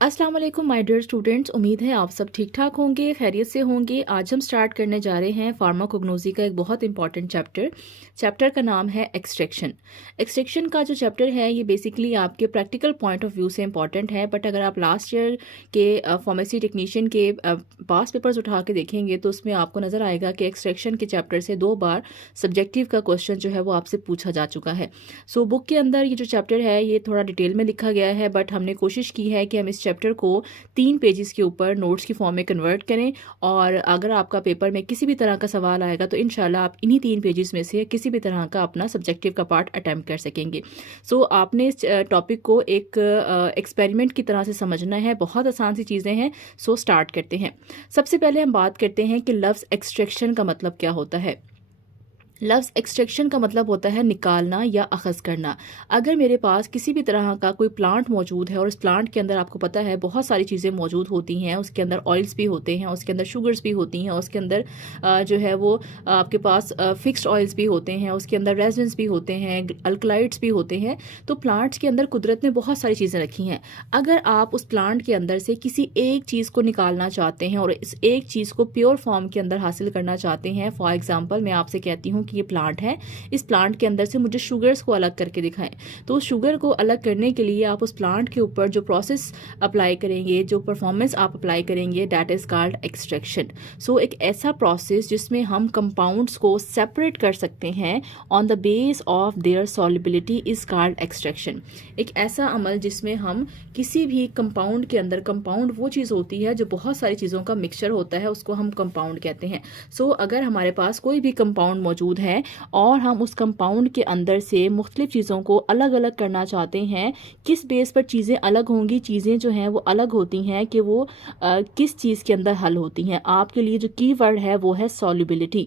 अस्सलाम वालेकुम my dear students, उम्मीद है आप सब ठीक ठाक होंगे, खैरियत से होंगे। आज हम स्टार्ट करने जा रहे हैं फार्माकोग्नोसी का एक बहुत इंपॉर्टेंट चैप्टर का नाम है एक्सट्रैक्शन। एक्सट्रैक्शन का जो चैप्टर है ये बेसिकली आपके प्रैक्टिकल पॉइंट ऑफ व्यू से इंपॉर्टेंट है, बट अगर आप लास्ट ईयर के फार्मेसी टेक्नीशियन के पास पेपर्स उठा के देखेंगे तो उसमें आपको नज़र आएगा कि एक्सट्रैक्शन के चैप्टर से 2 बार सब्जेक्टिव का क्वेश्चन जो है वो आपसे पूछा जा चुका है। सो बुक के अंदर ये जो चैप्टर है ये थोड़ा डिटेल में लिखा गया है, बट हमने कोशिश की है कि हम इस चैप्टर को 3 पेजेस के ऊपर नोट्स की फॉर्म में कन्वर्ट करें, और अगर आपका पेपर में किसी भी तरह का सवाल आएगा तो इंशाल्लाह आप इन्हीं 3 पेजेस में से किसी भी तरह का अपना सब्जेक्टिव का पार्ट अटेम्प्ट कर सकेंगे। सो आपने इस टॉपिक को एक एक्सपेरिमेंट की तरह से समझना है, बहुत आसान सी चीज़ें हैं। सो स्टार्ट करते हैं। सबसे पहले हम बात करते हैं कि लफ्ज़ एक्सट्रैक्शन का मतलब क्या होता है। लफ्ज़ एक्सट्रैक्शन का मतलब होता है निकालना या अखज़ करना। अगर मेरे पास किसी भी तरह का कोई प्लांट मौजूद है और उस प्लांट के अंदर आपको पता है बहुत सारी चीज़ें मौजूद होती हैं, उसके अंदर ऑयल्स भी होते हैं, उसके अंदर शुगर्स भी होती हैं, उसके अंदर जो है वो आपके पास फिक्स्ड ऑयल्स भी होते हैं, उसके अंदर रेजिन्स भी होते हैं, अल्कलाइड्स भी होते हैं। तो प्लांट्स के अंदर कुदरत ने बहुत सारी चीज़ें रखी हैं। अगर आप उस प्लांट के अंदर से किसी एक चीज़ को निकालना चाहते हैं और इस एक चीज़ को प्योर फॉर्म के अंदर हासिल करना चाहते हैं, फॉर एग्जाम्पल मैं आपसे कहती हूँ कि ये प्लांट है, इस प्लांट के अंदर से मुझे शुगर्स को अलग करके दिखाएं, तो उस शुगर को अलग करने के लिए आप उस प्लांट के ऊपर जो प्रोसेस अप्लाई करेंगे, जो परफॉर्मेंस आप अप्लाई करेंगे, दैट इज कॉल्ड एक्सट्रैक्शन। सो एक ऐसा प्रोसेस जिसमें हम कंपाउंड्स को सेपरेट कर सकते हैं on the base of their solubility is called extraction. एक ऐसा अमल जिसमें हम किसी भी कंपाउंड के अंदर, कंपाउंड वो चीज़ होती है जो बहुत सारी चीज़ों का मिक्सचर होता है, उसको हम कंपाउंड कहते हैं। सो अगर हमारे पास कोई भी कंपाउंड मौजूद है और हम उस कंपाउंड के अंदर से मुख्तलिफ चीज़ों को अलग अलग करना चाहते हैं, किस बेस पर चीज़ें अलग होंगी, चीज़ें जो हैं वो अलग होती हैं कि वो किस चीज़ के अंदर हल होती हैं। आपके लिए जो की वर्ड है वो है सॉल्युबिलिटी।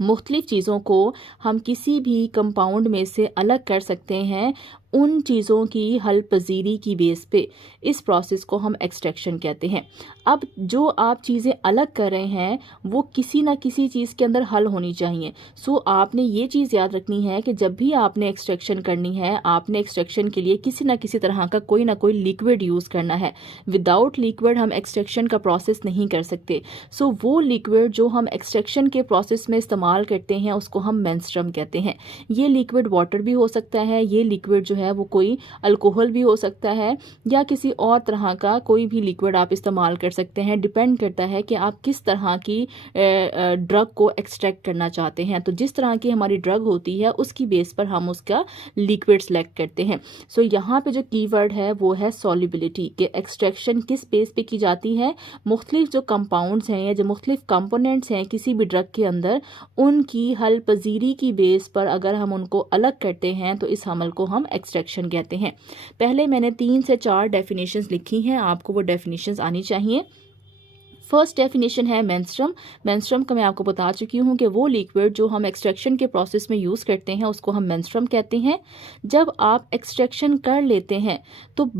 मुख्तलिफ चीज़ों को हम किसी भी कंपाउंड में से अलग कर सकते हैं उन चीज़ों की हल पजीरी की बेस पे। इस प्रोसेस को हम एक्सट्रैक्शन कहते हैं। अब जो आप चीज़ें अलग कर रहे हैं वो किसी ना किसी चीज़ के अंदर हल होनी चाहिए। सो आपने ये चीज़ याद रखनी है कि जब भी आपने एक्सट्रैक्शन करनी है, आपने एक्सट्रैक्शन के लिए किसी ना किसी तरह का कोई ना कोई लिक्विड यूज़ करना है। विदाउट लिक्विड हम एक्सट्रैक्शन का प्रोसेस नहीं कर सकते। सो वो लिक्विड जो हम एक्सट्रैक्शन के प्रोसेस में इस्तेमाल करते हैं उसको हम मेंस्ट्रुम कहते हैं। ये लिक्विड वाटर भी हो सकता है, ये लिक्विड जो है वो कोई अल्कोहल भी हो सकता है, या किसी और तरह का कोई भी लिक्विड आप इस्तेमाल कर सकते हैं। डिपेंड करता है कि आप किस तरह की ड्रग को एक्सट्रैक्ट करना चाहते हैं। तो जिस तरह की हमारी ड्रग होती है उसकी बेस पर हम उसका लिक्विड सेलेक्ट करते हैं। सो यहाँ पे जो कीवर्ड है वो है सॉल्युबिलिटी, कि एक्सट्रैक्शन किस बेस पे की जाती है। मुख्तलिफ जो कंपाउंड्स हैं या जो मुख्तलिफ कंपोनेंट्स हैं किसी भी ड्रग के अंदर, उनकी हल पजीरी की बेस पर अगर हम उनको अलग करते हैं तो इस अमल को हम एक्सट्रैक्शन कहते हैं। पहले मैंने 3 से 4 डेफिनेशंस लिखी हैं, आपको वो डेफिनेशंस आनी चाहिए। फर्स्ट डेफिनेशन है मेंस्ट्रुम। मेंस्ट्रुम का मैं आपको बता चुकी हूँ कि वो लिक्विड जो हम एक्सट्रैक्शन के प्रोसेस में यूज़ करते हैं उसको हम मेंस्ट्रुम कहते हैं। जब आप एक्सट्रैक्शन कर लेते हैं तो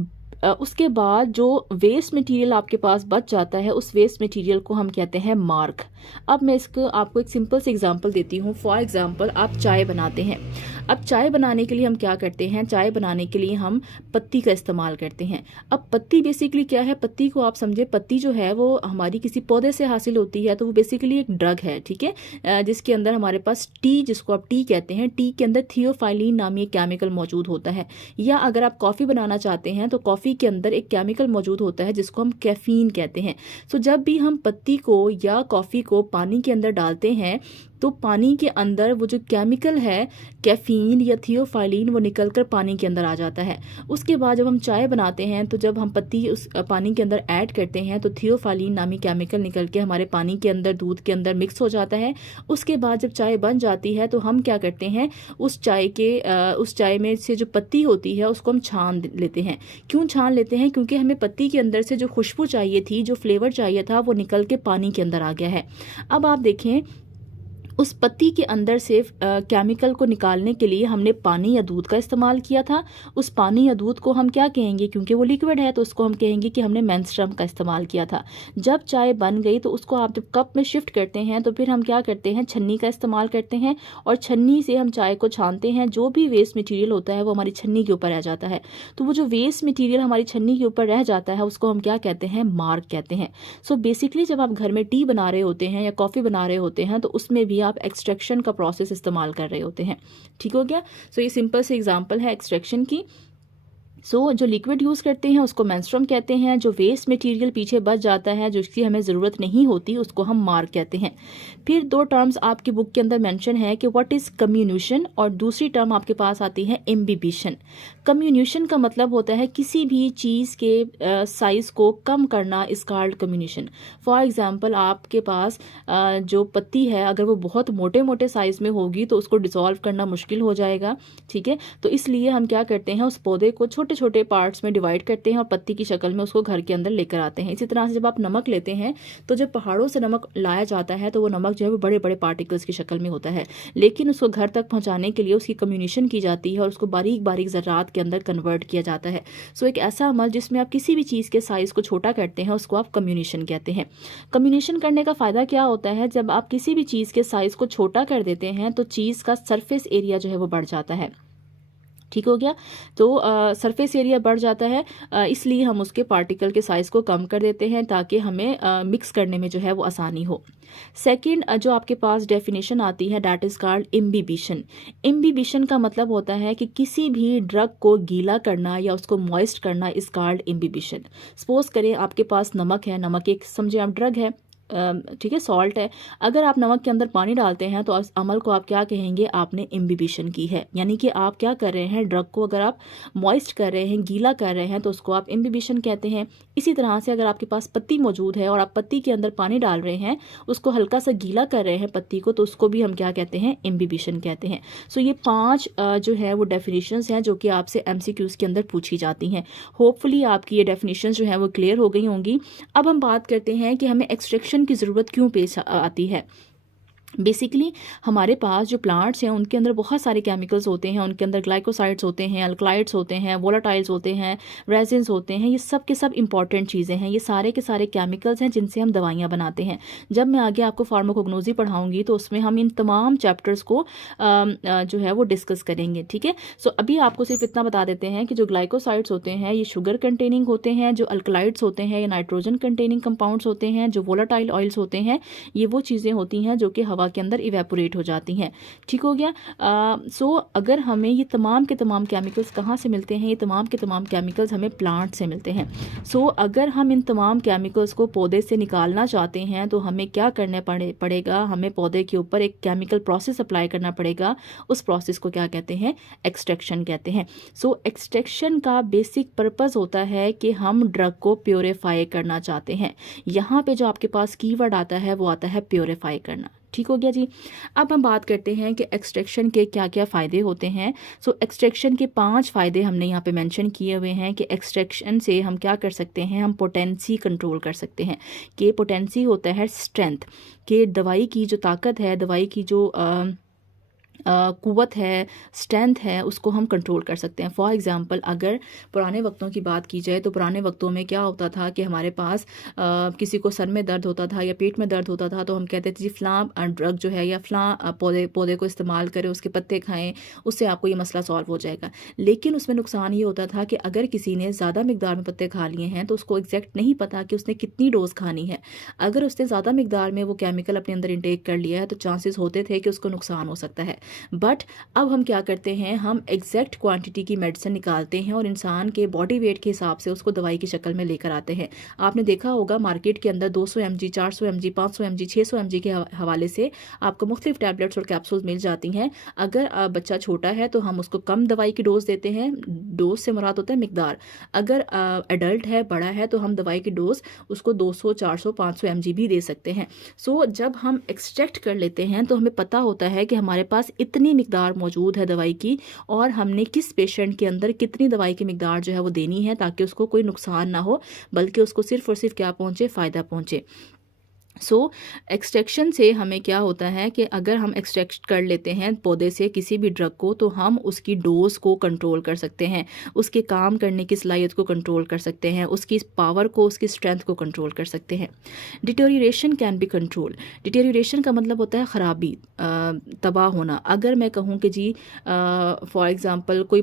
उसके बाद जो वेस्ट मटेरियल आपके पास बच जाता है उस वेस्ट मटेरियल को हम कहते हैं मार्क। अब मैं इसको आपको एक सिंपल सी एग्जांपल देती हूँ। फॉर एग्जांपल आप चाय बनाते हैं। अब चाय बनाने के लिए हम क्या करते हैं, चाय बनाने के लिए हम पत्ती का इस्तेमाल करते हैं। अब पत्ती बेसिकली क्या है, पत्ती को आप समझे, पत्ती जो है वो हमारी किसी पौधे से हासिल होती है, तो वो बेसिकली एक ड्रग है, ठीक है, जिसके अंदर हमारे पास टी, जिसको आप टी कहते हैं, टी के अंदर थियोफाइलिन नामी एक केमिकल मौजूद होता है। या अगर आप कॉफ़ी बनाना चाहते हैं तो कॉफ़ी के अंदर एक केमिकल मौजूद होता है जिसको हम कैफीन कहते हैं। सो जब भी हम पत्ती को या कॉफ़ी को पानी के अंदर डालते हैं तो पानी के अंदर वो जो केमिकल है कैफीन या थियोफाइलिन वो निकलकर पानी के अंदर आ जाता है। उसके बाद जब हम चाय बनाते हैं तो जब हम पत्ती उस पानी के अंदर ऐड करते हैं तो थियोफाइलिन नामी केमिकल निकल के हमारे पानी के अंदर, दूध के अंदर मिक्स हो जाता है। उसके बाद जब चाय बन जाती है तो हम क्या करते हैं, उस चाय में से जो पत्ती होती है उसको हम छान लेते हैं। क्यों छान लेते हैं, क्योंकि हमें पत्ती के अंदर से जो खुशबू चाहिए थी, जो फ्लेवर चाहिए था, वो निकल के पानी के अंदर आ गया है। अब आप देखें उस पत्ती के अंदर से केमिकल को निकालने के लिए हमने पानी या दूध का इस्तेमाल किया था। उस पानी या दूध को हम क्या कहेंगे, क्योंकि वो लिक्विड है तो उसको हम कहेंगे कि हमने मेंस्ट्रुम का इस्तेमाल किया था। जब चाय बन गई तो उसको आप जब कप में शिफ्ट करते हैं तो फिर हम क्या करते हैं, छन्नी का इस्तेमाल करते हैं और छन्नी से हम चाय को छानते हैं। जो भी वेस्ट मटीरियल होता है वो हमारी छन्नी के ऊपर रह जाता है। तो वो जो वेस्ट मटीरियल हमारी छन्नी के ऊपर रह जाता है उसको हम क्या कहते हैं, मार्क कहते हैं। सो बेसिकली जब आप घर में टी बना रहे होते हैं या कॉफ़ी बना रहे होते हैं तो उसमें भी आप एक्सट्रैक्शन का प्रोसेस इस्तेमाल कर रहे होते हैं। ठीक हो गया। सो ये सिंपल से एग्जांपल है एक्सट्रैक्शन की। जो लिक्विड यूज़ करते हैं उसको मेंस्ट्रुम कहते हैं। जो वेस्ट मटेरियल पीछे बच जाता है, जो इसकी हमें ज़रूरत नहीं होती, उसको हम मार्क कहते हैं। फिर दो टर्म्स आपकी बुक के अंदर मेंशन है कि व्हाट इज़ कम्युनिशन, और दूसरी टर्म आपके पास आती है इम्बिबिशन। कम्युनिशन का मतलब होता है किसी भी चीज़ के साइज़ को कम करना, इज कॉल्ड कम्युनिशन। फॉर एग्जांपल आपके पास जो पत्ती है अगर वो बहुत मोटे मोटे साइज़ में होगी तो उसको डिसॉल्व करना मुश्किल हो जाएगा। ठीक है, तो इसलिए हम क्या करते हैं, उस पौधे को छोटे छोटे पार्ट्स में डिवाइड करते हैं और पत्ती की शक्ल में उसको घर के अंदर लेकर आते हैं। इसी तरह से जब आप नमक लेते हैं तो जब पहाड़ों से नमक लाया जाता है तो वो नमक जो है वो बड़े बड़े पार्टिकल्स की शक्ल में होता है, लेकिन उसको घर तक पहुंचाने के लिए उसकी कम्युनिशन की जाती है और उसको बारीक बारीक ज़र्रात के अंदर कन्वर्ट किया जाता है। सो एक ऐसा अमल जिसमें आप किसी भी चीज़ के साइज़ को छोटा करते हैं उसको आप कम्युनिशन कहते हैं। कम्युनिशन करने का फ़ायदा क्या होता है, जब आप किसी भी चीज़ के साइज़ को छोटा कर देते हैं तो चीज़ का सरफेस एरिया जो है वो बढ़ जाता है। ठीक हो गया। तो सरफेस एरिया बढ़ जाता है, इसलिए हम उसके पार्टिकल के साइज़ को कम कर देते हैं ताकि हमें मिक्स करने में जो है वो आसानी हो। सेकंड जो आपके पास डेफिनेशन आती है that is called imbibition. Imbibition का मतलब होता है कि किसी भी ड्रग को गीला करना या उसको मॉइस्ट करना इज़ कॉल्ड इम्बिबिशन। सपोज करें आपके पास नमक है, नमक एक समझे आप ड्रग है, ठीक है, सॉल्ट है। अगर आप नमक के अंदर पानी डालते हैं तो उस अमल को आप क्या कहेंगे, आपने इम्बिबिशन की है। यानी कि आप क्या कर रहे हैं, ड्रग को अगर आप मॉइस्ट कर रहे हैं, गीला कर रहे हैं तो उसको आप इम्बिबिशन कहते हैं। इसी तरह से अगर आपके पास पत्ती मौजूद है और आप पत्ती के अंदर पानी डाल रहे हैं, उसको हल्का सा गीला कर रहे हैं पत्ती को, तो उसको भी हम क्या कहते हैं, इम्बिबिशन कहते हैं। सो ये 5 जो है वो डेफिनेशंस हैं जो कि आपसे MCQs के अंदर पूछी जाती हैं। होपफुली आपकी ये डेफिनेशंस जो है वो क्लियर हो गई होंगी। अब हम बात करते हैं कि हमें एक्सट्रैक्शन की ज़रूरत क्यों पेश आती है। बेसिकली हमारे पास जो प्लांट्स हैं उनके अंदर बहुत सारे केमिकल्स होते हैं। उनके अंदर ग्लाइकोसाइड्स होते हैं, अल्कलाइड्स होते हैं, वोलाटाइल्स होते हैं, रेजिन्स होते हैं। ये सब के सब इंपॉर्टेंट चीज़ें हैं। ये सारे के सारे केमिकल्स हैं जिनसे हम दवाइयाँ बनाते हैं। जब मैं आगे आपको फार्माकोग्नोसी पढ़ाऊंगी तो उसमें हम इन तमाम चैप्टर्स को जो है वो डिस्कस करेंगे। ठीक है, सो अभी आपको सिर्फ इतना बता देते हैं कि जो ग्लाइकोसाइड्स होते हैं ये शुगर कंटेनिंग होते हैं, जो अल्कलाइड्स होते हैं ये नाइट्रोजन कंटेनिंग कंपाउंड्स होते हैं, जो वोलाटाइल ऑयल्स होते हैं ये वो चीज़ें होती हैं जो कि हवा के अंदर इवेपोरेट हो जाती हैं। ठीक हो गया। अगर हमें ये तमाम के तमाम केमिकल्स कहाँ से मिलते हैं, ये तमाम के तमाम केमिकल्स हमें प्लांट से मिलते हैं। अगर हम इन तमाम केमिकल्स को पौधे से निकालना चाहते हैं तो हमें क्या करना पड़ेगा, हमें पौधे के ऊपर एक केमिकल प्रोसेस अप्लाई करना पड़ेगा। उस प्रोसेस को क्या कहते हैं, एक्सट्रैक्शन कहते हैं। एक्सट्रैक्शन का बेसिक पर्पस होता है कि हम ड्रग को प्योरीफाई करना चाहते हैं। यहाँ पे जो आपके पास कीवर्ड आता है वो आता है प्योरीफाई करना। ठीक हो गया जी। अब हम बात करते हैं कि एक्सट्रैक्शन के क्या क्या फ़ायदे होते हैं। एक्सट्रैक्शन के 5 फ़ायदे हमने यहाँ पे मेंशन किए हुए हैं कि एक्सट्रैक्शन से हम क्या कर सकते हैं, हम पोटेंसी कंट्रोल कर सकते हैं। कि पोटेंसी होता है स्ट्रेंथ, कि दवाई की जो ताकत है, दवाई की जो कुव्वत है, स्ट्रेंथ है, उसको हम कंट्रोल कर सकते हैं। फॉर एग्जांपल अगर पुराने वक्तों की बात की जाए तो पुराने वक्तों में क्या होता था कि हमारे पास किसी को सर में दर्द होता था या पेट में दर्द होता था तो हम कहते थे जी फ़लाँ ड्रग जो है या फ़लाँ पौधे को इस्तेमाल करें, उसके पत्ते खाएं, उससे आपको ये मसला सॉल्व हो जाएगा। लेकिन उसमें नुकसान ये होता था कि अगर किसी ने ज़्यादा मकदार में पत्ते खा लिए हैं तो उसको एग्जैक्ट नहीं पता कि उसने कितनी डोज खानी है। अगर उसने ज़्यादा मकदार में वो केमिकल अपने अंदर इंटेक कर लिया है तो चांसेस होते थे कि उसको नुकसान हो सकता है। बट अब हम क्या करते हैं, हम एग्जैक्ट क्वांटिटी की मेडिसिन निकालते हैं और इंसान के बॉडी वेट के हिसाब से उसको दवाई की शक्ल में लेकर आते हैं। आपने देखा होगा मार्केट के अंदर 200 mg, 400 mg, 500 mg, 600 mg के हवाले से आपको मुख्तलिफ टैबलेट्स और कैप्सूल्स मिल जाती हैं। अगर बच्चा छोटा है तो हम उसको कम दवाई की डोज देते हैं, डोज से मुराद होता है मिकदार। अगर एडल्ट है, बड़ा है, तो हम दवाई की डोज उसको 200, 400, 500 mg भी दे सकते हैं। जब हम एक्सट्रैक्ट कर लेते हैं तो हमें पता होता है कि हमारे पास इतनी मिकदार मौजूद है दवाई की और हमने किस पेशेंट के अंदर कितनी दवाई की मिकदार जो है वो देनी है ताकि उसको कोई नुकसान ना हो, बल्कि उसको सिर्फ और सिर्फ क्या पहुंचे, फ़ायदा पहुंचे। एक्सट्रैक्शन से हमें क्या होता है कि अगर हम एक्सट्रैक्ट कर लेते हैं पौधे से किसी भी ड्रग को, तो हम उसकी डोज को कंट्रोल कर सकते हैं, उसके काम करने की सलाहियत को कंट्रोल कर सकते हैं, उसकी पावर को, उसकी स्ट्रेंथ को कंट्रोल कर सकते हैं। Deterioration can be control. Deterioration का मतलब होता है ख़राबी, तबाह होना। अगर मैं कहूँ कि जी फॉर एग्ज़ाम्पल कोई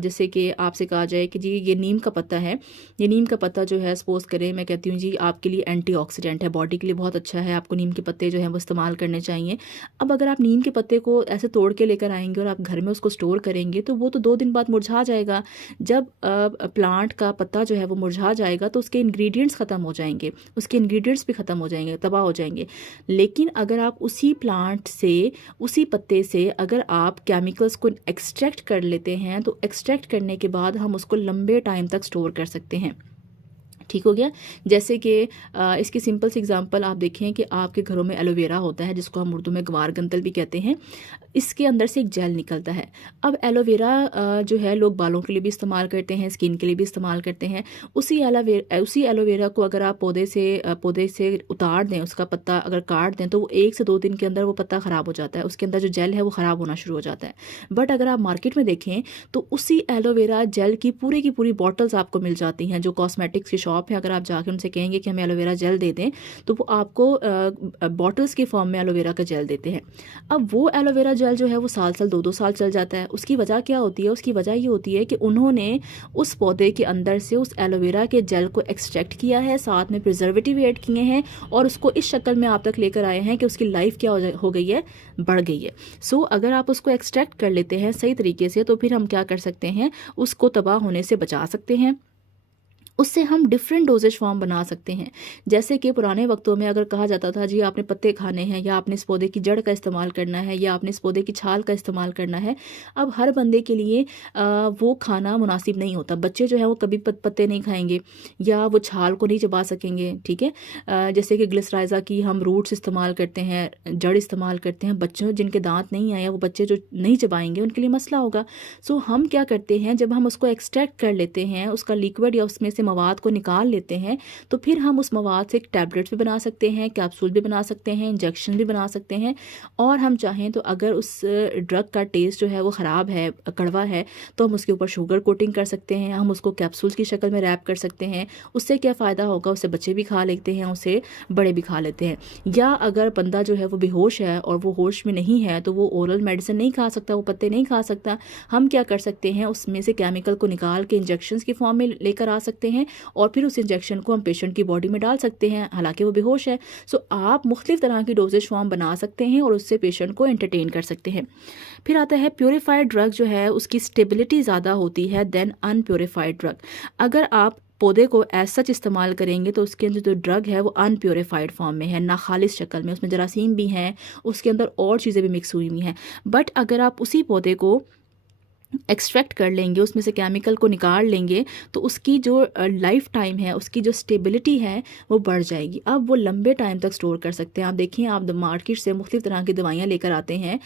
जैसे कि आपसे कहा जाए कि जी ये नीम का पत्ता है, ये नीम का पत्ता जो है सपोज़ करें मैं कहती हूँ जी आपके लिए एंटीऑक्सीडेंट है, बॉडी के लिए बहुत अच्छा है, आपको नीम के पत्ते जो हैं वो इस्तेमाल करने चाहिए। अब अगर आप नीम के पत्ते को ऐसे तोड़ के लेकर आएंगे और आप घर में उसको स्टोर करेंगे तो वो तो 2 दिन बाद मुरझा जाएगा। जब प्लांट का पत्ता जो है वो मुरझा जाएगा तो उसके इंग्रेडिएंट्स ख़त्म हो जाएंगे, उसके इंग्रेडिएंट्स भी ख़त्म हो जाएंगे, तबाह हो जाएंगे। लेकिन अगर आप उसी प्लांट से, उसी पत्ते से अगर आप केमिकल्स को एक्सट्रैक्ट कर लेते हैं तो एक्सट्रैक्ट करने के बाद हम उसको लंबे टाइम तक स्टोर कर सकते हैं। ठीक हो गया। जैसे कि इसकी सिंपल सी एग्जांपल आप देखें कि आपके घरों में एलोवेरा होता है, जिसको हम उर्दू में गवार गंतल भी कहते हैं। इसके अंदर से एक जेल निकलता है। अब एलोवेरा जो है लोग बालों के लिए भी इस्तेमाल करते हैं, स्किन के लिए भी इस्तेमाल करते हैं। उसी एलोवेरा को अगर आप पौधे से उतार दें, उसका पत्ता अगर काट दें तो वो 1 से 2 दिन के अंदर वो पत्ता ख़राब हो जाता है, उसके अंदर जो जेल है वो ख़राब होना शुरू हो जाता है। बट अगर आप मार्केट में देखें तो उसी एलोवेरा जेल की पूरी बॉटल्स आपको मिल जाती हैं। जो कॉस्मेटिक्स की शॉप है, अगर आप जाकर उनसे कहेंगे कि हमें एलोवेरा जेल दे दें तो वो आपको बॉटल्स के फॉर्म में एलोवेरा का जेल देते हैं। अब वो एलोवेरा जेल जो है वो साल 2-2 साल चल जाता है। उसकी वजह क्या होती है? उसकी वजह ये होती है कि उन्होंने उस पौधे के अंदर से उस एलोवेरा के जेल को एक्सट्रैक्ट किया है, साथ में प्रिजर्वेटिव ऐड किए हैं और उसको इस शक्ल में आप तक लेकर आए हैं कि उसकी लाइफ क्या हो गई है, बढ़ गई है। अगर आप उसको एक्सट्रैक्ट कर लेते हैं सही तरीके से तो फिर हम क्या कर सकते हैं, उसको तबाह होने से बचा सकते हैं। उससे हम डिफरेंट डोजेज फॉर्म बना सकते हैं। जैसे कि पुराने वक्तों में अगर कहा जाता था जी आपने पत्ते खाने हैं, या आपने इस पौधे की जड़ का इस्तेमाल करना है, या आपने इस पौधे की छाल का इस्तेमाल करना है। अब हर बंदे के लिए वो खाना मुनासिब नहीं होता। बच्चे जो है वो कभी पत्ते नहीं खाएंगे या वो छाल को नहीं चबा सकेंगे। ठीक है। जैसे कि ग्लिसराइजा की हम रूट्स इस्तेमाल करते हैं, जड़ इस्तेमाल करते हैं। बच्चों जिनके दांत नहीं आए, वो बच्चे जो नहीं चबाएंगे उनके लिए मसला होगा। हम क्या करते हैं, जब हम उसको एक्सट्रैक्ट कर लेते हैं, उसका लिक्विड या उसमें से मवाद को निकाल लेते हैं, तो फिर हम उस मवाद से टैबलेट्स भी बना सकते हैं, कैप्सूल भी बना सकते हैं, इंजेक्शन भी बना सकते हैं। और हम चाहें तो अगर उस ड्रग का टेस्ट जो है वो ख़राब है, कड़वा है, तो हम उसके ऊपर शुगर कोटिंग कर सकते हैं, हम उसको कैप्सूल्स की शक्ल में रैप कर सकते हैं। उससे क्या फ़ायदा होगा, उससे बच्चे भी खा लेते हैं, उसे बड़े भी खा लेते हैं। या अगर बंदा जो है वो बेहोश है और वो होश में नहीं है तो वो ओरल मेडिसिन नहीं खा सकता, वो पत्ते नहीं खा सकता। हम क्या कर सकते हैं, उसमें से केमिकल को निकाल के इंजेक्शंस की फॉर्म में लेकर आ सकते हैं और फिर उस इंजेक्शन को हम पेशेंट की बॉडी में डाल सकते हैं, हालांकि वो बेहोश है। आप मुख्तलिफ तरह की डोजेज फॉर्म बना सकते हैं और उससे पेशेंट को एंटरटेन कर सकते हैं। फिर आता है प्योरीफाइड ड्रग, जो है उसकी स्टेबिलिटी ज़्यादा होती है देन अनप्योरीफाइड ड्रग। अगर आप पौधे को एज सच इस्तेमाल करेंगे तो उसके अंदर जो ड्रग है वो अनप्योरीफाइड फॉर्म में है, ना खालिस शक्ल में, उसमें जरासीम भी हैं, उसके अंदर और चीज़ें भी मिक्स हुई हुई हैं। बट अगर आप उसी पौधे को एक्सट्रैक्ट कर लेंगे, उसमें से केमिकल को निकाल लेंगे, तो उसकी जो लाइफ टाइम है, उसकी जो स्टेबिलिटी है वो बढ़ जाएगी। अब वो लंबे टाइम तक स्टोर कर सकते हैं। आप देखिए, आप मार्केट से मुख्तलिफ तरह की दवाइयाँ लेकर आते हैं,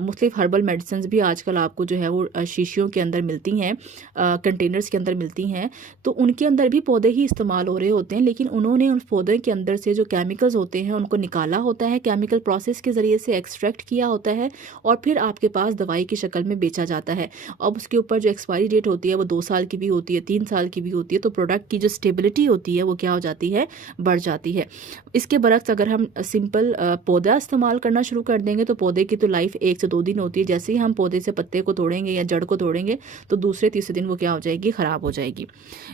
मुख्तलिफ हर्बल मेडिसिन भी आजकल आपको जो है वो शीशियों के अंदर मिलती हैं, कंटेनर्स के अंदर मिलती हैं। तो उनके अंदर भी पौधे ही इस्तेमाल हो रहे होते हैं, लेकिन उन्होंने उन पौधे के अंदर से जो केमिकल्स होते हैं उनको निकाला होता है, केमिकल प्रोसेस के ज़रिए से एक्सट्रैक्ट किया होता है और फिर आपके पास दवाई की शक्ल में बेचा जाता है। अब उसके ऊपर जो एक्सपायरी डेट होती है वो 2 साल की भी होती है, 3 साल की भी होती है। तो प्रोडक्ट की जो स्टेबिलिटी होती है वो क्या हो जाती है, बढ़ जाती है। इसके बरक्स अगर हम सिंपल पौधा इस्तेमाल करना शुरू कर देंगे तो पौधे की तो लाइफ 1 से 2 दिन होती है। जैसे ही हम पौधे से पत्ते को तोड़ेंगे या जड़ को तोड़ेंगे तो दूसरे तीसरे दिन वो क्या हो जाएगी, ख़राब हो जाएगी।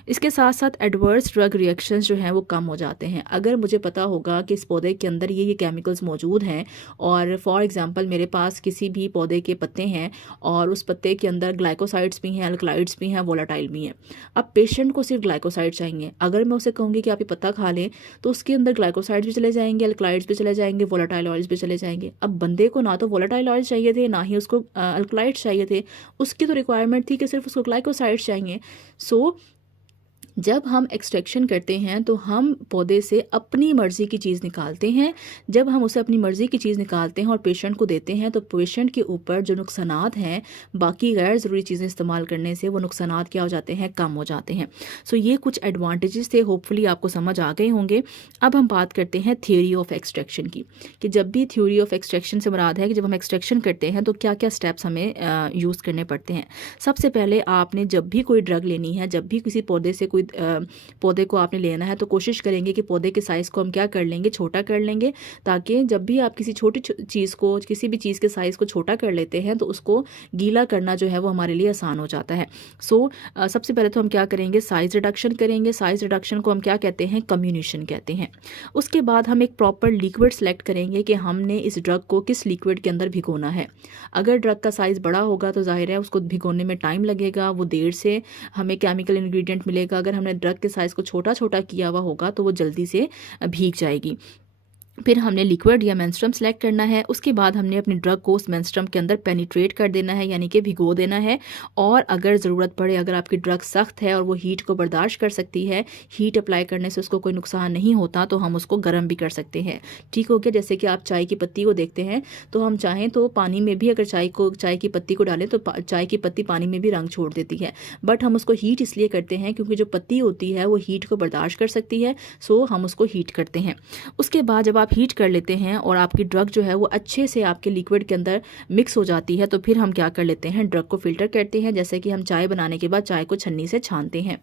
इसके साथ साथ एडवर्स ड्रग रिएक्शंस जो हैं वो कम हो जाते हैं। अगर मुझे पता होगा कि इस पौधे के अंदर ये केमिकल्स मौजूद हैं और फॉर एग्जांपल मेरे पास किसी भी पौधे के पत्ते हैं और उस पत्ते के अंदर ग्लाइकोसाइड्स भी हैं, अल्कलाइड्स भी हैं, वोलाटाइल भी हैं। अब पेशेंट को सिर्फ ग्लाइकोसाइड चाहिए। अगर मैं उसे कहूँगी कि आप ये पत्ता खा लें तो उसके अंदर ग्लाइकोसाइड्स भी चले जाएंगे, अल्कलाइड्स भी चले जाएंगे, वोलाटाइल ऑयल्स भी चले जाएंगे। अब बंदे को ना तो वोलाटाइल ऑयल चाहिए थे, ना ही उसको अल्कलाइड्स चाहिए थे। उसकी तो रिक्वायरमेंट थी कि सिर्फ उसको ग्लाइकोसाइड्स चाहिए। जब हम एक्सट्रैक्शन करते हैं तो हम पौधे से अपनी मर्ज़ी की चीज़ निकालते हैं। जब हम उसे अपनी मर्ज़ी की चीज़ निकालते हैं और पेशेंट को देते हैं तो पेशेंट के ऊपर जो नुकसानात हैं बाकी गैर ज़रूरी चीज़ें इस्तेमाल करने से, वो नुकसानात क्या हो जाते हैं, कम हो जाते हैं। सो ये कुछ एडवांटेजेस थे, होपफुली आपको समझ आ गए होंगे। अब हम बात करते हैं थ्योरी ऑफ एक्सट्रैक्शन की, कि जब भी थ्योरी ऑफ एक्सट्रैक्शन से मुराद है कि जब हम एक्सट्रैक्शन करते हैं तो क्या क्या स्टेप्स हमें यूज़ करने पड़ते हैं। सबसे पहले आपने जब भी कोई ड्रग लेनी है, जब भी किसी पौधे से कोई पौधे को आपने लेना है, तो कोशिश करेंगे कि पौधे के साइज़ को हम क्या कर लेंगे, छोटा कर लेंगे, ताकि जब भी आप किसी छोटी चीज़ को, किसी भी चीज़ के साइज़ को छोटा कर लेते हैं तो उसको गीला करना जो है वो हमारे लिए आसान हो जाता है। सबसे पहले तो हम क्या करेंगे, साइज़ रिडक्शन करेंगे। साइज़ रिडक्शन को हम क्या कहते हैं, कम्युनिशन कहते हैं। उसके बाद हम एक प्रॉपर लिक्विड सेलेक्ट करेंगे कि हमने इस ड्रग को किस लिक्विड के अंदर भिगोना है। अगर ड्रग का साइज़ बड़ा होगा तो जाहिर है उसको भिगोने में टाइम लगेगा, वो देर से हमें केमिकल इंग्रेडिएंट मिलेगा। अगर हमने ड्रग के साइज़ को छोटा छोटा किया हुआ होगा तो वो जल्दी से भीग जाएगी। फिर हमने लिक्विड या मेंस्ट्रुम सेलेक्ट करना है। उसके बाद हमने अपनी ड्रग को उस मेंस्ट्रुम के अंदर पेनिट्रेट कर देना है, यानी कि भिगो देना है। और अगर ज़रूरत पड़े, अगर आपकी ड्रग सख्त है और वो हीट को बर्दाश्त कर सकती है, हीट अप्लाई करने से उसको कोई नुकसान नहीं होता, तो हम उसको गर्म भी कर सकते हैं। ठीक हो गया। जैसे कि आप चाय की पत्ती को देखते हैं, तो हम चाहें तो पानी में भी अगर चाय की पत्ती को डालें तो चाय की पत्ती पानी में भी रंग छोड़ देती है, बट हम उसको हीट इसलिए करते हैं क्योंकि जो पत्ती होती है वो हीट को बर्दाश्त कर सकती है, सो हम उसको हीट करते हैं। उसके बाद जब आप हीट कर लेते हैं और आपकी ड्रग जो है वो अच्छे से आपके लिक्विड के अंदर मिक्स हो जाती है, तो फिर हम क्या कर लेते हैं, ड्रग को फिल्टर करते हैं। जैसे कि हम चाय बनाने के बाद चाय को छन्नी से छानते हैं।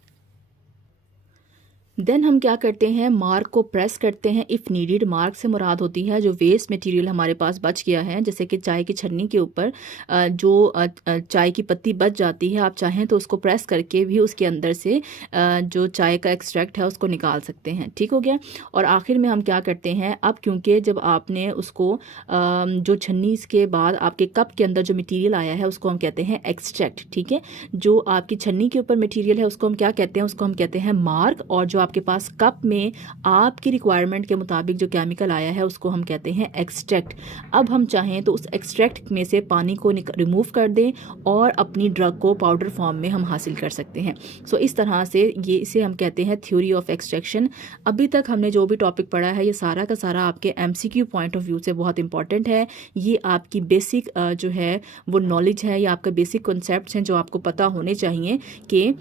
देन हम क्या करते हैं, मार्क को प्रेस करते हैं इफ़ नीडेड। मार्क से मुराद होती है जो वेस्ट मटेरियल हमारे पास बच गया है, जैसे कि चाय की छन्नी के ऊपर जो चाय की पत्ती बच जाती है, आप चाहें तो उसको प्रेस करके भी उसके अंदर से जो चाय का एक्सट्रैक्ट है उसको निकाल सकते हैं। ठीक हो गया। और आखिर में हम क्या करते हैं, अब क्योंकि जब आपने उसको जो छन्नी के बाद आपके कप के अंदर जो मटीरियल आया है उसको हम कहते हैं एक्सट्रैक्ट। ठीक है। जो आपकी छन्नी के ऊपर मटीरियल है उसको हम क्या कहते हैं, उसको हम कहते हैं मार्क। और जो आपके पास कप में आपकी रिक्वायरमेंट के मुताबिक जो केमिकल आया है उसको हम कहते हैं एक्सट्रैक्ट। अब हम चाहें तो उस एक्सट्रैक्ट में से पानी को रिमूव कर दें और अपनी ड्रग को पाउडर फॉर्म में हम हासिल कर सकते हैं। इस तरह से इसे हम कहते हैं थ्योरी ऑफ एक्सट्रैक्शन। अभी तक हमने जो भी टॉपिक पढ़ा है ये सारा का सारा आपके MCQ पॉइंट ऑफ व्यू से बहुत इंपॉर्टेंट है। ये आपकी बेसिक जो है वो नॉलेज है, या आपका बेसिक कॉन्सेप्ट्स हैं जो आपको पता होने चाहिए कि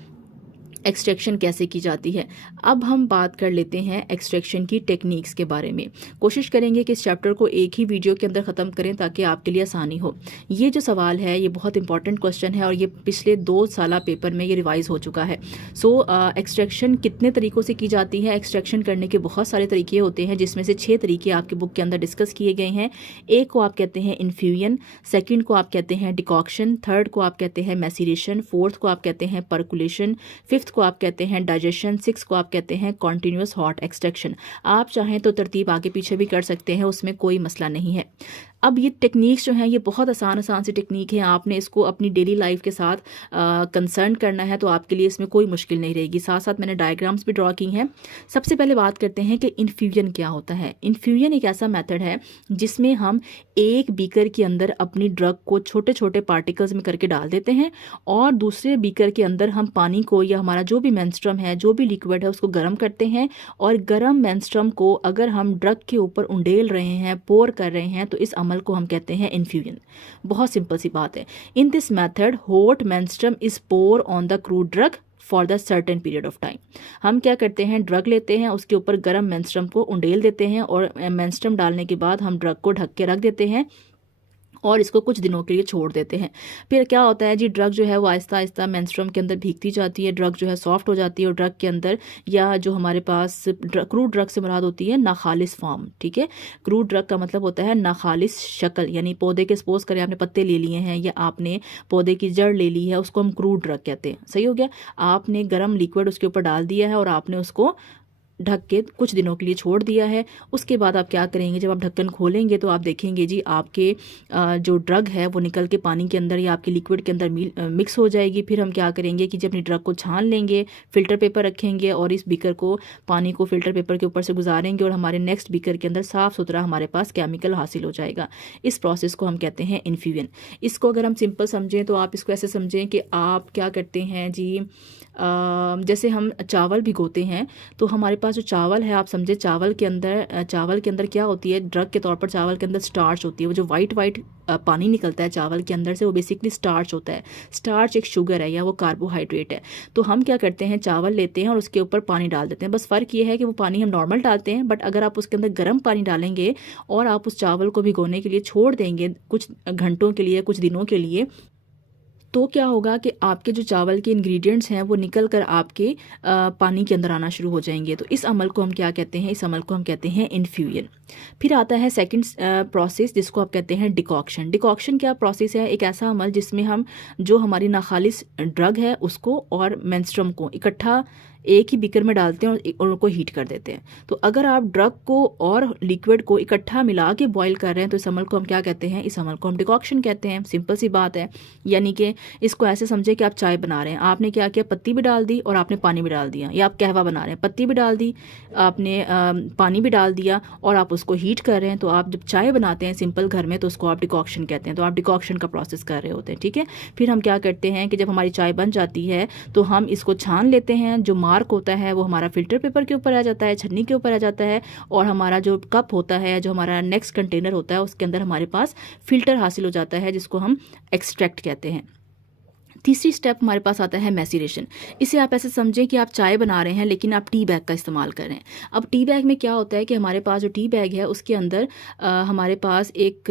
एक्सट्रैक्शन कैसे की जाती है। अब हम बात कर लेते हैं एक्सट्रैक्शन की टेक्निक्स के बारे में। कोशिश करेंगे कि इस चैप्टर को एक ही वीडियो के अंदर ख़त्म करें ताकि आपके लिए आसानी हो। ये जो सवाल है ये बहुत इंपॉर्टेंट क्वेश्चन है और ये पिछले 2 साल पेपर में ये रिवाइज़ हो चुका है। एक्सट्रैक्शन कितने तरीक़ों से की जाती है। एक्सट्रैक्शन करने के बहुत सारे तरीके होते हैं, जिसमें से 6 तरीके आपके बुक के अंदर डिस्कस किए गए हैं। एक को आप कहते हैं इन्फ्यूजन, सेकेंड को आप कहते हैं डिकॉक्शन, थर्ड को आप कहते हैं मैसीरेशन, फोर्थ को आप कहते हैं परकुलेशन, फिफ्थ को आप कहते हैं डाइजेशन, 6 को आप कहते हैं कॉन्टिन्यूस हॉट एक्सट्रैक्शन। आप चाहें तो तरतीब आगे पीछे भी कर सकते हैं, उसमें कोई मसला नहीं है। अब ये टेक्निक्स जो हैं ये बहुत आसान सी टेक्निक है। आपने इसको अपनी डेली लाइफ के साथ कंसर्न करना है तो आपके लिए इसमें कोई मुश्किल नहीं रहेगी। साथ साथ मैंने डायग्राम्स भी ड्रॉ की हैं। सबसे पहले बात करते हैं कि इन्फ्यूजन क्या होता है। इन्फ्यूजन एक ऐसा मेथड है जिसमें हम एक बीकर के अंदर अपनी ड्रग को छोटे छोटे पार्टिकल्स में करके डाल देते हैं और दूसरे बीकर के अंदर हम पानी को या हमारा जो भी मेंस्ट्रुम है, जो भी लिक्विड है, उसको गर्म करते हैं। और गर्म मेंस्ट्रुम को अगर हम ड्रग के ऊपर उंडेल रहे हैं, पोर कर रहे हैं, तो इस अमल को हम कहते हैं इन्फ्यूजन। बहुत सिंपल सी बात है। In this method hot menstruum is pour on the crude drug for the certain period of time. हम क्या करते हैं, ड्रग लेते हैं, उसके ऊपर गर्म मेंस्ट्रुम को उंडेल देते हैं और मेंस्ट्रुम डालने के बाद हम ड्रग को ढक के रख देते हैं और इसको कुछ दिनों के लिए छोड़ देते हैं। फिर क्या होता है जी, ड्रग जो है वो आहिस्ता आहिस्ता मेंस्ट्रुम के अंदर भीगती जाती है, ड्रग जो है सॉफ्ट हो जाती है और ड्रग के अंदर या जो हमारे पास क्रूड ड्रग से मुराद होती है नाखालिस फॉर्म। ठीक है। क्रूड ड्रग का मतलब होता है नाखालिस शक्ल, यानी पौधे के सपोज करें आपने पत्ते ले लिए हैं या आपने पौधे की जड़ ले ली है, उसको हम क्रूड ड्रग कहते हैं। सही हो गया। आपने गर्म लिक्विड उसके ऊपर डाल दिया है और आपने उसको ढक के कुछ दिनों के लिए छोड़ दिया है। उसके बाद आप क्या करेंगे, जब आप ढक्कन खोलेंगे तो आप देखेंगे जी आपके जो ड्रग है वो निकल के पानी के अंदर या आपके लिक्विड के अंदर मिक्स हो जाएगी। फिर हम क्या करेंगे कि जब अपनी ड्रग को छान लेंगे, फिल्टर पेपर रखेंगे और इस बीकर को, पानी को फिल्टर पेपर के ऊपर से गुजारेंगे और हमारे नेक्स्ट बीकर के अंदर साफ़ सुथरा हमारे पास केमिकल हासिल हो जाएगा। इस प्रोसेस को हम कहते हैं इन्फ्यूजन। इसको अगर हम सिंपल समझें तो आप इसको ऐसे समझें कि आप क्या करते हैं जी, जैसे हम चावल भिगोते हैं तो हमारे पास जो चावल है, आप समझे चावल के अंदर क्या होती है, ड्रग के तौर पर चावल के अंदर स्टार्च होती है। वो जो वाइट पानी निकलता है चावल के अंदर से, वो बेसिकली स्टार्च होता है। स्टार्च एक शुगर है या वो कार्बोहाइड्रेट है। तो हम क्या करते हैं, चावल लेते हैं और उसके ऊपर पानी डाल देते हैं। बस फ़र्क ये है कि वो पानी हम नॉर्मल डालते हैं, बट अगर आप उसके अंदर गर्म पानी डालेंगे और आप उस चावल को भिगोने के लिए छोड़ देंगे कुछ घंटों के लिए, कुछ दिनों के लिए, तो क्या होगा कि आपके जो चावल के इंग्रेडिएंट्स हैं वो निकल कर आपके पानी के अंदर आना शुरू हो जाएंगे। तो इस अमल को हम क्या कहते हैं, इस अमल को हम कहते हैं इन्फ्यूजन। फिर आता है सेकंड प्रोसेस जिसको आप कहते हैं डिकॉक्शन। डिकॉक्शन क्या प्रोसेस है, एक ऐसा अमल जिसमें हम जो हमारी नाखालिस ड्रग है उसको और मेंस्ट्रुम को इकट्ठा एक ही बीकर में डालते हैं और उनको हीट कर देते हैं। तो अगर आप ड्रग को और लिक्विड को इकट्ठा मिला के बॉईल कर रहे हैं तो इस अमल को हम क्या कहते हैं, इस अमल को हम डिकॉक्शन कहते हैं। सिंपल सी बात है। यानी कि इसको ऐसे समझे कि आप चाय बना रहे हैं, आपने क्या किया, पत्ती भी डाल दी और आपने पानी भी डाल दिया। या आप कहवा बना रहे हैं, पत्ती भी डाल दी, आपने पानी भी डाल दिया और आप उसको हीट कर रहे हैं। तो आप जब चाय बनाते हैं सिंपल घर में तो उसको आप डिकॉक्शन कहते हैं। तो आप डिकॉक्शन का प्रोसेस कर रहे होते हैं, ठीक है। फिर हम क्या करते हैं कि जब हमारी चाय बन जाती है तो हम इसको छान लेते हैं। जो मार्क होता है वो हमारा फिल्टर पेपर के ऊपर आ जाता है, छन्नी के ऊपर आ जाता है, और हमारा जो कप होता है, जो हमारा नेक्स्ट कंटेनर होता है, उसके अंदर हमारे पास फिल्टर हासिल हो जाता है जिसको हम एक्सट्रैक्ट कहते हैं। तीसरी स्टेप हमारे पास आता है मैसीरेशन। इसे आप ऐसे समझें कि आप चाय बना रहे हैं लेकिन आप टी बैग का इस्तेमाल कर रहे हैं। अब टी बैग में क्या होता है कि हमारे पास जो टी बैग है उसके अंदर हमारे पास एक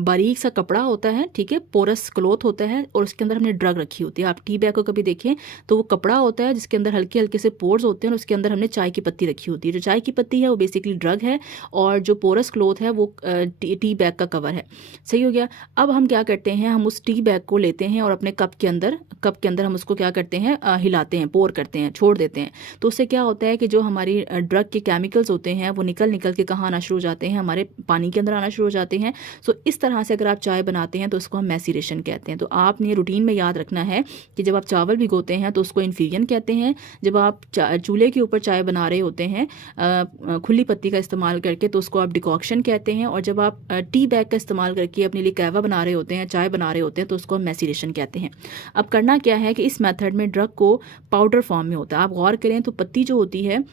बारीक सा कपड़ा होता है, ठीक है, पोरस क्लोथ होता है, और उसके अंदर हमने ड्रग रखी होती है। आप टी बैग को कभी देखें तो वो कपड़ा होता है जिसके अंदर हल्के हल्के से पोर्स होते हैं, और उसके अंदर हमने चाय की पत्ती रखी होती है। जो चाय की पत्ती है वो बेसिकली ड्रग है और जो पोरस क्लोथ है वो टी बैग का कवर है। सही हो गया। अब हम क्या करते हैं, हम उस टी बैग को लेते हैं और अपने कप के अंदर हम उसको क्या करते हैं, हिलाते हैं, पोर करते हैं, छोड़ देते हैं। तो उससे क्या होता है कि जो हमारी ड्रग के केमिकल्स होते हैं वो निकल के कहाँ आना शुरू हो जाते हैं, हमारे पानी के अंदर आना शुरू हो जाते हैं। सो इस तरह से अगर आप चाय बनाते हैं तो उसको हम मैसीरेशन कहते हैं। तो आपने रूटीन में याद रखना है कि जब आप चावल भिगोते हैं तो उसको इन्फ्यूजन कहते हैं। जब आप चूल्हे के ऊपर चाय बना रहे होते हैं खुली पत्ती का इस्तेमाल करके तो उसको आप डिकॉक्शन कहते हैं। और जब आप टी बैग का इस्तेमाल करके अपने लिए कहवा बना रहे होते हैं, चाय बना रहे होते हैं, तो उसको हम मैसीरेशन कहते हैं। अब करना क्या है कि इस मेथड में ड्रग को पाउडर फॉर्म में होता है। आप गौर करें तो पत्ती जो होती है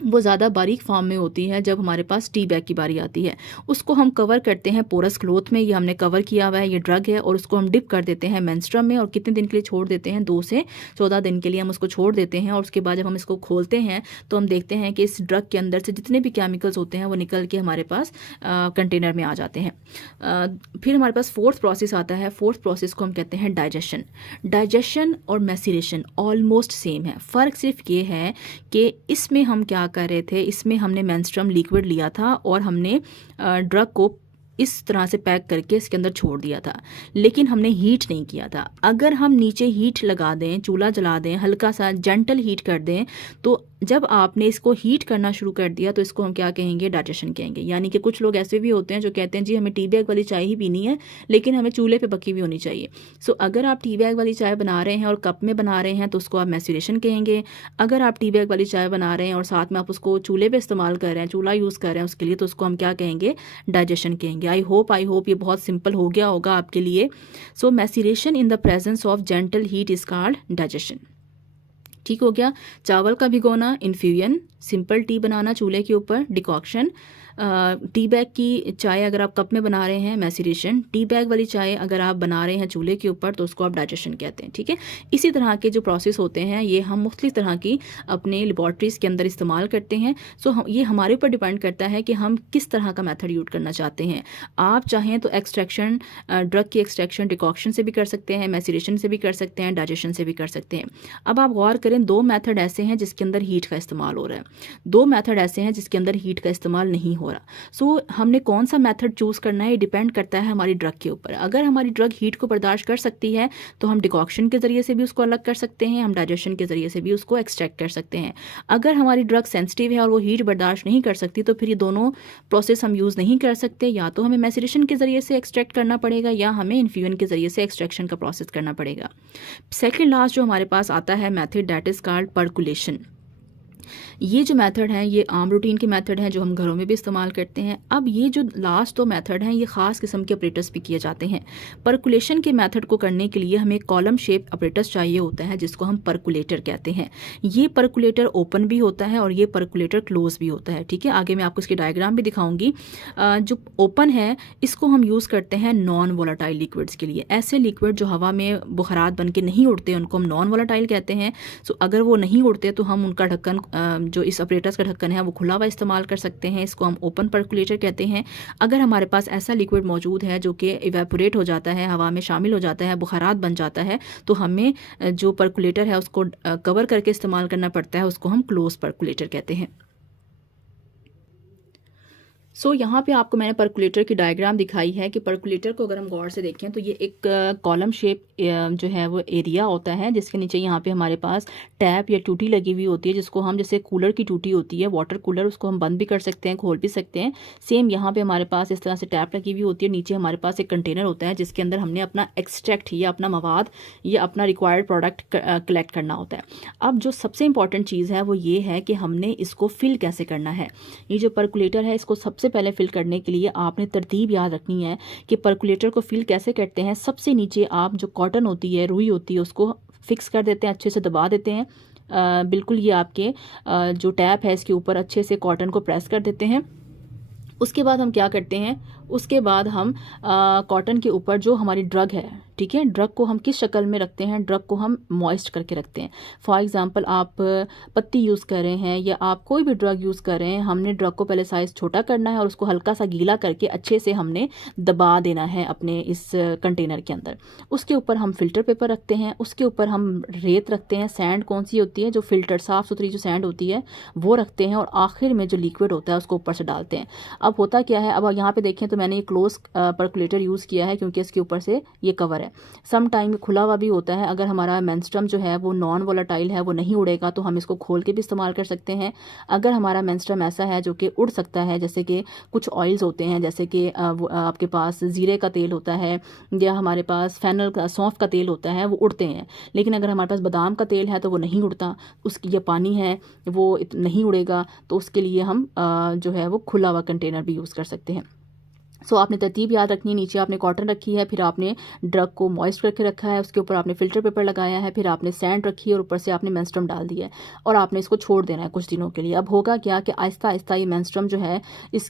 वो ज़्यादा बारीक फॉर्म में होती है। जब हमारे पास टी बैग की बारी आती है उसको हम कवर करते हैं पोरस क्लोथ में, ये हमने कवर किया हुआ है, ये ड्रग है, और उसको हम डिप कर देते हैं मेंस्ट्रुम में। और कितने दिन के लिए छोड़ देते हैं, 2 से 14 दिन के लिए हम उसको छोड़ देते हैं। और उसके बाद जब हम इसको खोलते हैं तो हम देखते हैं कि इस ड्रग के अंदर से जितने भी केमिकल्स होते हैं वो निकल के हमारे पास कंटेनर में आ जाते हैं। फिर हमारे पास फोर्थ प्रोसेस आता है। फोर्थ प्रोसेस को हम कहते हैं डाइजेशन। डाइजेशन और मैसीरेशन ऑलमोस्ट सेम है। फ़र्क सिर्फ ये है कि इसमें हम क्या कर रहे थे, इसमें हमने मेंस्ट्रुम लिक्विड लिया था और हमने ड्रग को इस तरह से पैक करके इसके अंदर छोड़ दिया था, लेकिन हमने हीट नहीं किया था। अगर हम नीचे हीट लगा दें, चूल्हा जला दें, हल्का सा जेंटल हीट कर दें, तो जब आपने इसको हीट करना शुरू कर दिया तो इसको हम क्या कहेंगे, डाइजेशन कहेंगे। यानी कि कुछ लोग ऐसे भी होते हैं जो कहते हैं जी हमें टी बैग वाली चाय ही पीनी है लेकिन हमें चूल्हे पे पकी भी होनी चाहिए। सो अगर आप टी बैग वाली चाय बना रहे हैं और कप में बना रहे हैं तो उसको आप मैसीरेशन कहेंगे। अगर आप टी बैग वाली चाय बना रहे हैं और साथ में आप उसको चूल्हे पे इस्तेमाल कर रहे हैं, चूल्हा यूज़ कर रहे हैं उसके लिए, तो उसको हम क्या कहेंगे, डाइजेशन कहेंगे। आई होप ये बहुत सिंपल हो गया होगा आपके लिए। So maceration in the presence of gentle heat is called digestion. ठीक हो गया। चावल का भिगोना इन्फ्यूजन, सिंपल टी बनाना चूल्हे के ऊपर डिकॉक्शन, टी बैग की चाय अगर आप कप में बना रहे हैं मैसीरेशन, टी बैग वाली चाय अगर आप बना रहे हैं चूल्हे के ऊपर तो उसको आप डाइजेशन कहते हैं। ठीक है। इसी तरह के जो प्रोसेस होते हैं ये हम मुख्तलिफ तरह की अपने लेबॉर्ट्रीज़ के अंदर इस्तेमाल करते हैं। सो ये हमारे ऊपर डिपेंड करता है कि हम किस तरह का मेथड यूज करना चाहते हैं। आप चाहें तो एक्सट्रैक्शन, ड्रग की एक्सट्रैक्शन डिकॉक्शन से भी कर सकते हैं, मैसीरेशन से भी कर सकते हैं, डाइजेशन से भी कर सकते हैं। अब आप गौर करें, 2 मेथड ऐसे हैं जिसके अंदर हीट का इस्तेमाल हो रहा है, 2 मेथड ऐसे हैं जिसके अंदर हीट का इस्तेमाल नहीं हो रहा। सो हमने कौन सा मेथड चूज़ करना है ये डिपेंड करता है हमारी ड्रग के ऊपर। अगर हमारी ड्रग हीट को बर्दाश्त कर सकती है तो हम डिकॉक्शन के ज़रिए से भी उसको अलग कर सकते हैं, हम डाइजेशन के ज़रिए से भी उसको एक्सट्रैक्ट कर सकते हैं। अगर हमारी ड्रग सेंसिटिव है और वो हीट बर्दाश्त नहीं कर सकती तो फिर ये दोनों प्रोसेस हम यूज़ नहीं कर सकते। या तो हमें मैसीरेशन के ज़रिए से एक्सट्रैक्ट करना पड़ेगा या हमें इन्फ्यूजन के ज़रिए से एक्सट्रैक्शन का प्रोसेस करना पड़ेगा। सेकेंड लास्ट जो हमारे पास आता है method, that is called percolation. ये जो मेथड हैं ये आम रूटीन के मेथड हैं जो हम घरों में भी इस्तेमाल करते हैं। अब ये जो लास्ट दो मेथड हैं ये ख़ास किस्म के ऑपरेटर्स भी किए जाते हैं। परकुलेशन के मेथड को करने के लिए हमें कॉलम शेप ऑपरेटर्स चाहिए होता है जिसको हम परकुलेटर कहते हैं। ये परकुलेटर ओपन भी होता है और ये परकुलेटर क्लोज भी होता है। ठीक है, आगे मैं आपको इसकी डायग्राम भी दिखाऊंगी। जो ओपन है इसको हम यूज़ करते हैं नॉन वोलाटाइल लिक्विड्स के लिए। ऐसे लिक्विड जो हवा में बुखारात बन के नहीं उड़ते उनको हम नॉन वोलाटाइल कहते हैं। सो अगर वो नहीं उड़ते तो हम उनका ढक्कन जो इस ऑपरेटर्स का ढक्कन है वो खुला हुआ इस्तेमाल कर सकते हैं। इसको हम ओपन परकुलेटर कहते हैं। अगर हमारे पास ऐसा लिक्विड मौजूद है जो कि इवेपोरेट हो जाता है, हवा में शामिल हो जाता है, बुखारात बन जाता है, तो हमें जो परकुलेटर है उसको कवर करके इस्तेमाल करना पड़ता है, उसको हम क्लोज परकुलेटर कहते हैं। यहाँ पे आपको मैंने परकुलेटर की डायग्राम दिखाई है कि परकुलेटर को अगर हम गौर से देखें तो ये एक कॉलम शेप जो है वो एरिया होता है जिसके नीचे यहाँ पे हमारे पास टैप या टूटी लगी हुई होती है, जिसको हम जैसे कूलर की टूटी होती है, वाटर कूलर, उसको हम बंद भी कर सकते हैं, खोल भी सकते हैं। सेम यहाँ पे हमारे पास इस तरह से टैप लगी हुई होती है। नीचे हमारे पास एक कंटेनर होता है जिसके अंदर हमने अपना एक्सट्रैक्ट या अपना मवाद या अपना रिक्वायर्ड प्रोडक्ट कलेक्ट करना होता है। अब जो सबसे इंपॉर्टेंट चीज़ है वो ये है कि हमने इसको फिल कैसे करना है। ये जो परकुलेटर है इसको सबसे पहले फिल करने के लिए आपने तरतीब याद रखनी है कि परकुलेटर को फिल कैसे करते हैं। सबसे नीचे आप जो कॉटन होती है, रुई होती है, उसको फिक्स कर देते हैं, अच्छे से दबा देते हैं। बिल्कुल ये आपके जो टैप है इसके ऊपर अच्छे से कॉटन को प्रेस कर देते हैं। उसके बाद हम क्या करते हैं, उसके बाद हम कॉटन के ऊपर जो हमारी ड्रग है, ठीक है, ड्रग को हम किस शक्ल में रखते हैं, ड्रग को हम मॉइस्ट करके रखते हैं। फॉर एग्जांपल आप पत्ती यूज़ कर रहे हैं या आप कोई भी ड्रग यूज़ कर रहे हैं, हमने ड्रग को पहले साइज़ छोटा करना है और उसको हल्का सा गीला करके अच्छे से हमने दबा देना है अपने इस कंटेनर के अंदर। उसके ऊपर हम फिल्टर पेपर रखते हैं, उसके ऊपर हम रेत रखते हैं। सैंड कौन सी होती है, जो फिल्टर साफ़ सुथरी जो सैंड होती है वो रखते हैं, और आखिर में जो लिक्विड होता है उसको ऊपर से डालते हैं। अब होता क्या है, अब यहाँ पे देखें तो मैंने ये क्लोज परकुलेटर यूज़ किया है क्योंकि इसके ऊपर से ये कवर है। सम टाइम खुला हुआ भी होता है। अगर हमारा मेंस्ट्रुम जो है वो नॉन वोलाटाइल है, वो नहीं उड़ेगा, तो हम इसको खोल के भी इस्तेमाल कर सकते हैं। अगर हमारा मेंस्ट्रुम ऐसा है जो कि उड़ सकता है, जैसे कि कुछ ऑयल्स होते हैं, जैसे कि आपके पास ज़ीरे का तेल होता है या हमारे पास फैनल का, सौंफ का तेल होता है, वो उड़ते हैं। लेकिन अगर हमारे पास बादाम का तेल है तो वो नहीं उड़ता, उसकी ये पानी है वो नहीं उड़ेगा, तो उसके लिए हम जो है वो खुला हुआ कंटेनर भी यूज़ कर सकते हैं। आपने तरतीब याद रखनी है। नीचे आपने कॉटन रखी है, फिर आपने ड्रग को मॉइस्ट करके रखा है, उसके ऊपर आपने फिल्टर पेपर लगाया है, फिर आपने सैंड रखी है और ऊपर से आपने मेंस्ट्रुम डाल दिया है और आपने इसको छोड़ देना है कुछ दिनों के लिए। अब होगा क्या कि आहिस्ता आहिस्ता ये मेंस्ट्रुम जो है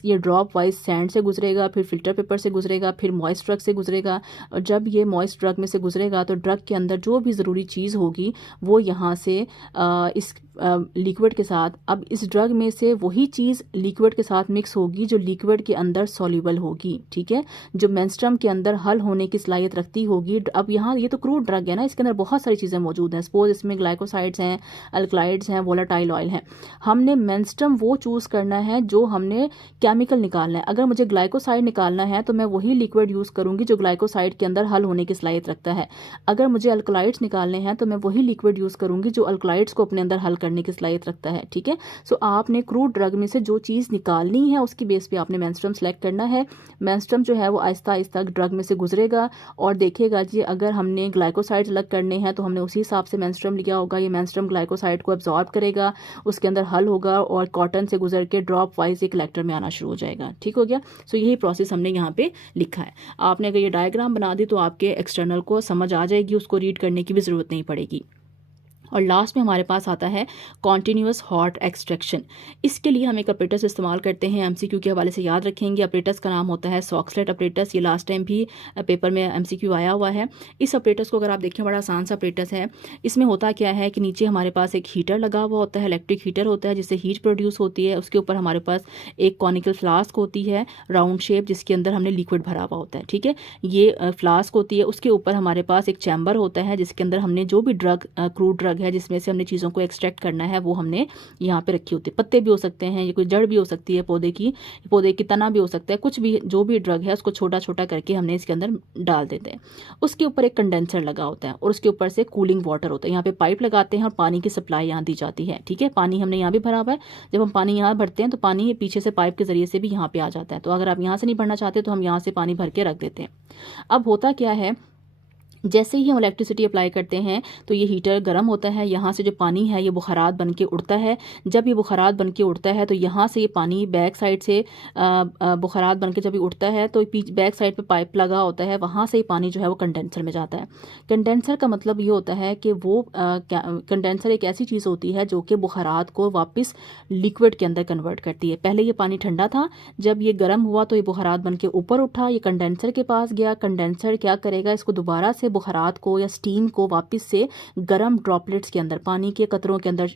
ये ड्रॉप वाइज सैंड से गुजरेगा, फिर फिल्टर पेपर से गुजरेगा, फिर मॉइस्ट ड्रग से गुजरेगा। और जब ये मॉइस्ट ड्रग में से गुजरेगा तो ड्रग के अंदर जो भी ज़रूरी चीज़ होगी वो यहाँ से इस लिक्विड के साथ, अब इस ड्रग में से वही चीज़ लिक्विड के साथ मिक्स होगी जो लिक्विड के अंदर सॉल्यूबल होगी, ठीक है, जो मेंस्ट्रुम के अंदर हल होने की सलाहियत रखती होगी। अब यहाँ ये तो क्रूड ड्रग है ना, इसके अंदर बहुत सारी चीज़ें मौजूद हैं। सपोज इसमें ग्लाइकोसाइड्स हैं, अल्कलाइड्स हैं, वोलाटाइल ऑयल हैं। हमने मेंस्ट्रुम वो चूज़ करना है जो हमने केमिकल निकालना है। अगर मुझे ग्लाइकोसाइड निकालना है तो मैं वही लिक्विड यूज़ करूँगी जो ग्लाइकोसाइड के अंदर हल होने की सलाहियत रखता है। अगर मुझे अल्कलाइड्स निकालने हैं तो मैं वही लिक्विड यूज़ करूँगी जो अल्कलाइड्स को अपने अंदर हल करने की सलाहियत रखता है, ठीक है। आपने क्रूड ड्रग में से जो चीज़ निकालनी है उसकी बेस पे आपने मेंस्ट्रुम सेलेक्ट करना है। मेंस्ट्रुम जो है वो आहिस्ता आहिस्ता ड्रग में से गुजरेगा और देखेगा जी अगर हमने ग्लाइकोसाइड अलग करने हैं तो हमने उसी हिसाब से मेंस्ट्रुम लिया होगा। ये मेंस्ट्रुम ग्लाइकोसाइड को एब्जॉर्ब करेगा, उसके अंदर हल होगा और कॉटन से गुजर के ड्रॉप वाइज एक कलेक्टर में आना शुरू हो जाएगा। ठीक हो गया। यही प्रोसेस हमने यहाँ पे लिखा है। आपने अगर ये डायग्राम बना दी तो आपके एक्सटर्नल को समझ आ जाएगी, उसको रीड करने की भी ज़रूरत नहीं पड़ेगी। और लास्ट में हमारे पास आता है कॉन्टीन्यूअस हॉट एक्सट्रैक्शन। इसके लिए हम एक ऑपरेटर्स इस्तेमाल करते हैं, एमसीक्यू के हवाले से याद रखेंगे। ऑपरेटर्स का नाम होता है सॉक्सलेट ऑपरेटर्स। ये लास्ट टाइम भी पेपर में एमसीक्यू आया हुआ है। इस ऑपरेटर्स को अगर आप देखें बड़ा आसान सा ऑपरेटर्स है। इसमें होता क्या है कि नीचे हमारे पास एक हीटर लगा हुआ होता है, इलेक्ट्रिक हीटर होता है जिससे हीट प्रोड्यूस होती है। उसके ऊपर हमारे पास एक कॉनिकल फ्लास्क होती है राउंड शेप, जिसके अंदर हमने लिक्विड भरा हुआ होता है, ठीक है। ये फ्लास्क होती है। उसके ऊपर हमारे पास एक चैम्बर होता है जिसके अंदर हमने जो भी ड्रग, क्रूड ड्रग है जिसमें से हमने चीज़ों को एक्सट्रैक्ट करना है, वो हमने यहाँ पे रखी होती है। पत्ते भी हो सकते हैं, ये कोई जड़ भी हो सकती है, पौधे की तना भी हो सकता है, कुछ भी जो भी ड्रग है उसको छोटा छोटा करके हमने इसके अंदर डाल देते हैं। उसके ऊपर एक कंडेंसर लगा होता है और उसके ऊपर से कूलिंग वाटर होता है। यहाँ पे पाइप लगाते हैं और पानी की सप्लाई यहाँ दी जाती है, ठीक है। पानी हमने यहाँ भी भरा हुआ है। जब हम पानी यहाँ भरते हैं तो पानी पीछे से पाइप के जरिए से भी यहाँ पे आ जाता है। तो अगर आप यहाँ से नहीं भरना चाहते तो हम यहाँ से पानी भर के रख देते हैं। अब होता क्या है, जैसे ही हम इलेक्ट्रिसिटी अप्लाई करते हैं तो ये हीटर गर्म होता है, यहाँ से जो पानी है ये बुखारात बन के उड़ता है। जब ये बुखारात बन के उड़ता है तो यहाँ से ये पानी बैक साइड से बुखारात बन के जब ये उड़ता है तो बैक साइड पे पाइप लगा होता है, वहाँ से ये पानी जो है वो कंडेंसर में जाता है। कंडेंसर का मतलब ये होता है कि वो कंडेंसर एक ऐसी चीज़ होती है जो कि बुखारात को वापस लिक्विड के अंदर कन्वर्ट करती है। पहले ये पानी ठंडा था, जब ये गर्म हुआ तो ये बुखारात बन के ऊपर उठा, ये कंडेंसर के पास गया। कंडेंसर क्या करेगा, इसको दोबारा से बुखारात को या स्टीम को वापस से गर्म ड्रॉपलेट्स के अंदर, पानी के कतरों के अंदर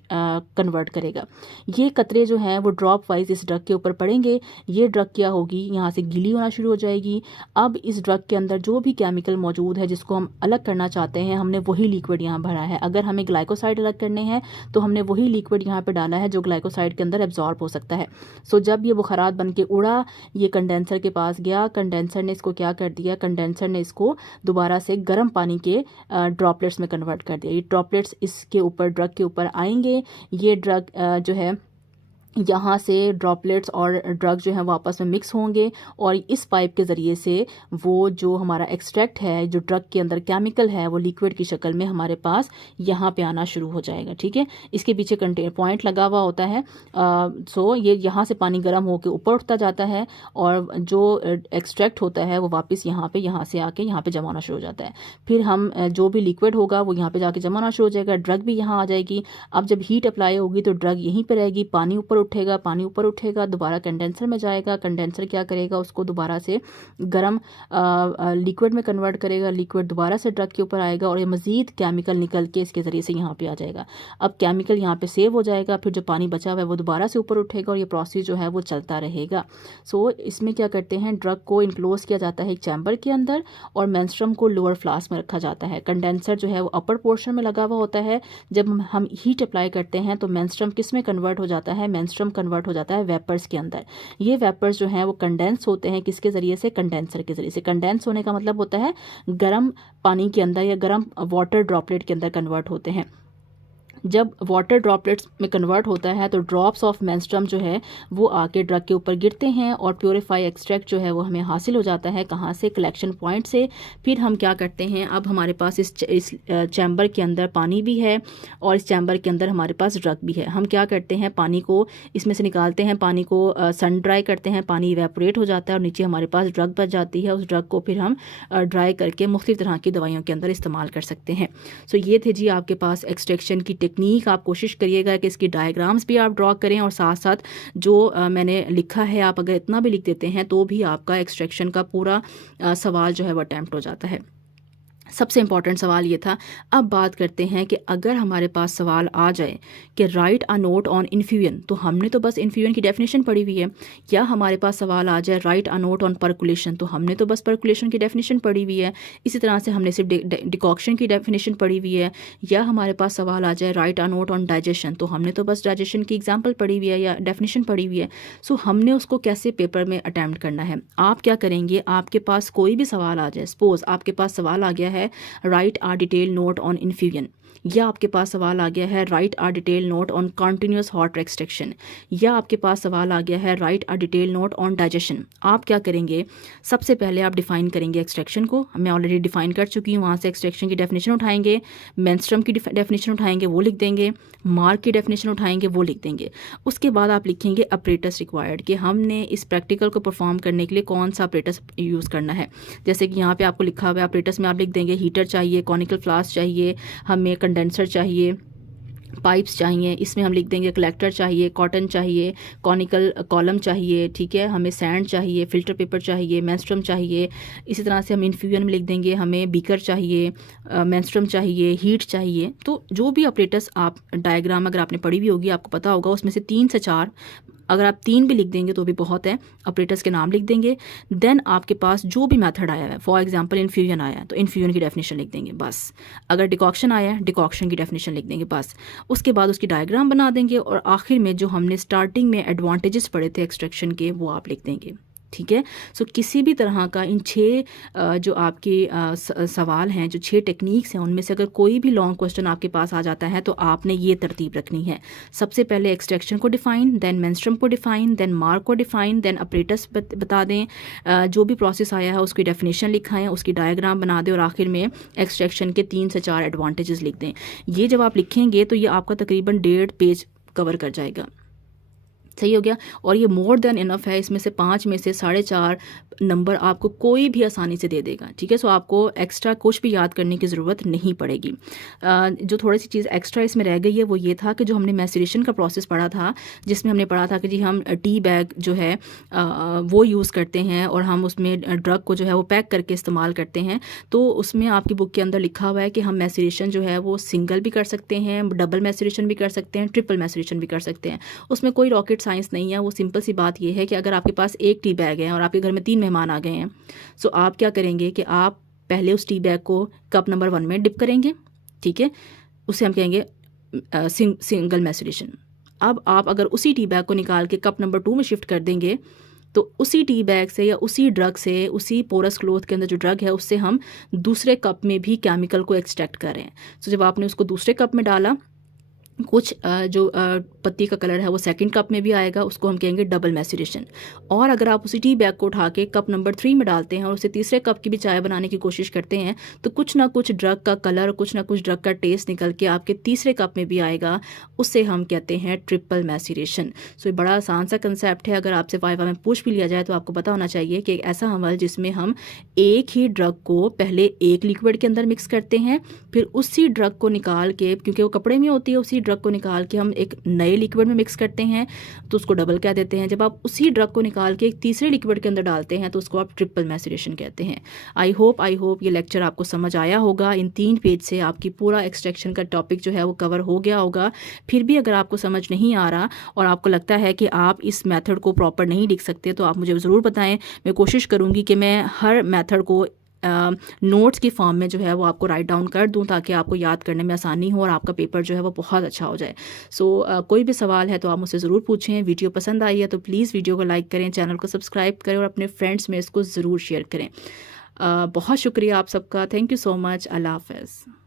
कन्वर्ट करेगा। ये कतरे जो हैं वो ड्रॉप वाइज इस ड्रग के ऊपर पड़ेंगे। ये ड्रग क्या होगी, यहाँ से गीली होना शुरू हो जाएगी। अब इस ड्रग के अंदर जो भी केमिकल मौजूद है जिसको हम अलग करना चाहते हैं, हमने वही लिक्विड यहाँ भरा है। अगर हमें ग्लाइकोसाइड अलग करने हैं तो हमने वही लिक्विड यहाँ पे डाला है जो ग्लाइकोसाइड के अंदर एब्जॉर्ब हो सकता है। सो जब ये बुखारात बन के उड़ा, ये कंडेंसर के पास गया, कंडेंसर ने इसको क्या कर दिया, कंडेंसर ने इसको दोबारा से गर्म पानी के ड्रॉपलेट्स में कन्वर्ट कर दिया। ये ड्रॉपलेट्स इसके ऊपर, ड्रग के ऊपर आएंगे। ये ड्रग जो है यहाँ से ड्रॉपलेट्स और ड्रग जो है वो आपस में मिक्स होंगे और इस पाइप के ज़रिए से वो जो हमारा एक्सट्रैक्ट है, जो ड्रग के अंदर केमिकल है, वो लिक्विड की शक्ल में हमारे पास यहाँ पे आना शुरू हो जाएगा। ठीक है, इसके पीछे पॉइंट लगा हुआ होता है। सो ये यहाँ से पानी गर्म होकर ऊपर उठता जाता है और जो एक्सट्रैक्ट होता है वो वापस यहाँ से आके यहाँ पे जमा होना शुरू हो जाता है। फिर हम जो भी लिक्विड होगा वो यहाँ पे जाके जमा होना शुरू हो जाएगा, ड्रग भी यहाँ आ जाएगी। अब जब हीट अप्लाई होगी तो ड्रग यहीं पर रहेगी, पानी ऊपर उठेगा, पानी ऊपर उठेगा, दोबारा कंडेंसर में जाएगा। कंडेंसर क्या करेगा, उसको दोबारा से गर्म लिक्विड में कन्वर्ट करेगा। लिक्विड दोबारा से ड्रग के ऊपर आएगा और ये मज़ीद केमिकल निकल के इसके ज़रिए से यहाँ पे आ जाएगा। अब केमिकल यहाँ पे सेव हो जाएगा, फिर जो पानी बचा हुआ है वो दोबारा से ऊपर उठेगा और ये प्रोसेस जो है वो चलता रहेगा। सो इसमें क्या करते हैं, ड्रग को इनक्लोज किया जाता है एक चैम्बर के अंदर और मेंस्ट्रुम को लोअर फ्लास्क में रखा जाता है। कंडेंसर जो है वो अपर पोर्शन में लगा हुआ होता है। जब हम हीट अप्लाई करते हैं तो मेंस्ट्रुम किस में कन्वर्ट हो जाता है, मेंस्ट्रुम कन्वर्ट हो जाता है वेपर्स के अंदर। ये वेपर्स जो हैं वो कंडेंस होते हैं किसके ज़रिए से, कंडेंसर के ज़रिए से। कंडेंस होने का मतलब होता है गर्म पानी के अंदर या गर्म वाटर ड्रॉपलेट के अंदर कन्वर्ट होते हैं। जब वाटर ड्रॉपलेट्स में कन्वर्ट होता है तो ड्रॉप्स ऑफ मेंस्ट्रुम जो है वो आके ड्रग के ऊपर गिरते हैं और प्योरीफाई एक्सट्रैक्ट जो है वो हमें हासिल हो जाता है। कहाँ से, कलेक्शन पॉइंट से। फिर हम क्या करते हैं, अब हमारे पास इस चैम्बर के अंदर पानी भी है और इस चैम्बर के अंदर हमारे पास ड्रग भी है। हम क्या करते हैं, पानी को इसमें से निकालते हैं, पानी को सन ड्राई करते हैं, पानी इवेपोरेट हो जाता है और नीचे हमारे पास ड्रग बच जाती है। उस ड्रग को फिर हम ड्राई करके मुख्तलिफ तरह की दवाइयों के अंदर इस्तेमाल कर सकते हैं। सो ये थे जी आपके पास एक्सट्रैक्शन की टेक्निक। आप कोशिश करिएगा कि इसकी डायग्राम्स भी आप ड्रॉ करें और साथ साथ जो मैंने लिखा है, आप अगर इतना भी लिख देते हैं तो भी आपका एक्सट्रैक्शन का पूरा सवाल जो है वो अटैम्प्ट हो जाता है। सबसे इम्पॉर्टेंट सवाल ये था। अब बात करते हैं कि अगर हमारे पास सवाल आ जाए कि right a note on infusion, तो हमने तो बस इन्फ्यूजन की डेफिनेशन पढ़ी हुई है। या हमारे पास सवाल आ जाए right a note on percolation, तो हमने तो बस परकुलेशन की डेफिनेशन पढ़ी हुई है। इसी तरह से हमने सिर्फ डिकॉक्शन की डेफिनेशन पढ़ी हुई है। या हमारे पास सवाल आ जाए right a note on digestion, तो हमने तो बस डाइजेशन की एग्जाम्पल पढ़ी हुई है या डेफिनेशन पढ़ी हुई है। सो हमने उसको कैसे पेपर में अटैम्प्ट करना है। आप क्या करेंगे, आपके पास कोई भी सवाल आ जाए, सपोज आपके पास सवाल आ गया है write a detail note on infusion, या आपके पास सवाल आ गया है write a detail note on continuous hot extraction, या आपके पास सवाल आ गया है write a detail note on digestion. आप क्या करेंगे, सबसे पहले आप डिफाइन करेंगे एक्सट्रैक्शन को। मैं ऑलरेडी डिफाइन कर चुकी हूँ, वहाँ से एक्सट्रैक्शन की डेफिनेशन उठाएंगे, मेंस्ट्रुम की डेफिनेशन उठाएंगे, वो लिख देंगे, मार्क की डेफिनेशन उठाएंगे, वो लिख देंगे। उसके बाद आप लिखेंगे अपरेटस रिक्वायर्ड, कि हमने इस प्रैक्टिकल को परफॉर्म करने के लिए कौन सा अपरेटस यूज़ करना है। जैसे कि यहाँ पे आपको लिखा हुआ है अपरेटस में आप लिख देंगे हीटर चाहिए, कॉनिकल फ्लास्क चाहिए, हमें कंडेंसर चाहिए, पाइप्स चाहिए, इसमें हम लिख देंगे कलेक्टर चाहिए, कॉटन चाहिए, कॉनिकल कॉलम चाहिए, ठीक है, हमें सैंड चाहिए, फिल्टर पेपर चाहिए, मेंस्ट्रुम चाहिए। इसी तरह से हम इन्फ्यूजन में लिख देंगे हमें बीकर चाहिए, मेंस्ट्रुम चाहिए, हीट चाहिए। तो जो भी ऑपरेटर्स आप डायग्राम अगर आपने पढ़ी हुई होगी आपको पता होगा, उसमें से 3 से 4, अगर आप 3 भी लिख देंगे तो भी बहुत है, ऑपरेटर्स के नाम लिख देंगे। देन आपके पास जो भी मेथड आया है, फॉर एग्जांपल इन्फ्यूजन आया है तो इन्फ्यूजन की डेफिनेशन लिख देंगे बस। अगर डिकॉक्शन आया है डिकॉक्शन की डेफिनेशन लिख देंगे बस। उसके बाद उसकी डायग्राम बना देंगे और आखिर में जो हमने स्टार्टिंग में एडवांटेजेस पढ़े थे एक्सट्रैक्शन के वो आप लिख देंगे। ठीक है। सो किसी भी तरह का इन 6 जो आपके सवाल हैं, जो 6 टेक्निक्स हैं, उनमें से अगर कोई भी लॉन्ग क्वेश्चन आपके पास आ जाता है तो आपने ये तरतीब रखनी है। सबसे पहले एक्सट्रैक्शन को डिफाइन, देन मेंस्ट्रुम को डिफाइन, देन मार्क को डिफाइन, देन अपरेटस बता दें, जो भी प्रोसेस आया है उसकी डेफिनेशन लिखाएं, उसकी डायग्राम बना दें और आखिर में एक्सट्रैक्शन के 3 से 4 एडवांटेजेस लिख दें। ये जब आप लिखेंगे तो ये आपका तकरीबन 1.5 पेज कवर कर जाएगा। सही हो गया। और ये मोर देन इनफ है। इसमें से 5 में से 4.5 नंबर आपको कोई भी आसानी से दे देगा। ठीक है। सो आपको एक्स्ट्रा कुछ भी याद करने की ज़रूरत नहीं पड़ेगी। जो थोड़ी सी चीज़ एक्स्ट्रा इसमें रह गई है वो ये था कि जो हमने मैसरेशन का प्रोसेस पढ़ा था, जिसमें हमने पढ़ा था कि जी हम टी बैग जो है वो यूज़ करते हैं और हम उसमें ड्रग को जो है वो पैक करके इस्तेमाल करते हैं। तो उसमें आपकी बुक के अंदर लिखा हुआ है कि हम मैसरेशन जो है वो सिंगल भी कर सकते हैं, डबल मैसरेशन भी कर सकते हैं, ट्रिपल मैसरेशन भी कर सकते हैं। उसमें कोई रॉकेट साइंस नहीं है। वो सिंपल सी बात ये है कि अगर आपके पास एक टी बैग है और आपके घर में 3 मेहमान आ गए हैं, सो आप क्या करेंगे कि आप पहले उस टी बैग को कप नंबर 1 में डिप करेंगे। ठीक है। उसे हम कहेंगे सिंगल मैसरेशन। अब आप अगर उसी टी बैग को निकाल के कप नंबर 2 में शिफ्ट कर देंगे तो उसी टी बैग से या उसी ड्रग से, उसी पोरस क्लोथ के अंदर जो ड्रग है उससे हम दूसरे कप में भी केमिकल को एक्सट्रैक्ट कर रहे हैं। सो जब आपने उसको दूसरे कप में डाला, कुछ जो पत्ती का कलर है वो सेकंड कप में भी आएगा, उसको हम कहेंगे डबल मैसरेशन। और अगर आप उसी टी बैग को उठा के कप नंबर 3 में डालते हैं और उसे तीसरे कप की भी चाय बनाने की कोशिश करते हैं तो कुछ ना कुछ ड्रग का कलर, कुछ ना कुछ ड्रग का टेस्ट निकल के आपके तीसरे कप में भी आएगा। उससे हम कहते हैं ट्रिपल मैसरेशन। सो ये बड़ा आसान सा कंसेप्ट है। अगर आपसे वाइवा में पूछ भी लिया जाए तो आपको पता होना चाहिए कि एक ऐसा अमल जिसमें हम एक ही ड्रग को पहले एक लिक्विड के अंदर मिक्स करते हैं, फिर उसी ड्रग को निकाल के, क्योंकि वो कपड़े में होती है, उसी ड्रग को निकाल के हम एक नए लिक्विड में मिक्स करते हैं तो उसको डबल कह देते हैं। जब आप उसी ड्रग को निकाल के एक तीसरे लिक्विड के अंदर डालते हैं तो उसको आप ट्रिपल मैसरेशन कहते हैं। आई होप ये लेक्चर आपको समझ आया होगा। इन 3 पेज से आपकी पूरा एक्सट्रैक्शन का टॉपिक जो है वो कवर हो गया होगा। फिर भी अगर आपको समझ नहीं आ रहा और आपको लगता है कि आप इस मेथड को प्रॉपर नहीं लिख सकते तो आप मुझे ज़रूर बताएं। मैं कोशिश करूँगी कि मैं हर मेथड को नोट्स की फॉर्म में जो है वो आपको राइट डाउन कर दूं ताकि आपको याद करने में आसानी हो और आपका पेपर जो है वो बहुत अच्छा हो जाए। कोई भी सवाल है तो आप मुझसे ज़रूर पूछें। वीडियो पसंद आई है तो प्लीज़ वीडियो को लाइक करें, चैनल को सब्सक्राइब करें और अपने फ्रेंड्स में इसको ज़रूर शेयर करें। बहुत शुक्रिया आप सबका। Thank you so much. अल्लाह हाफ़िज़।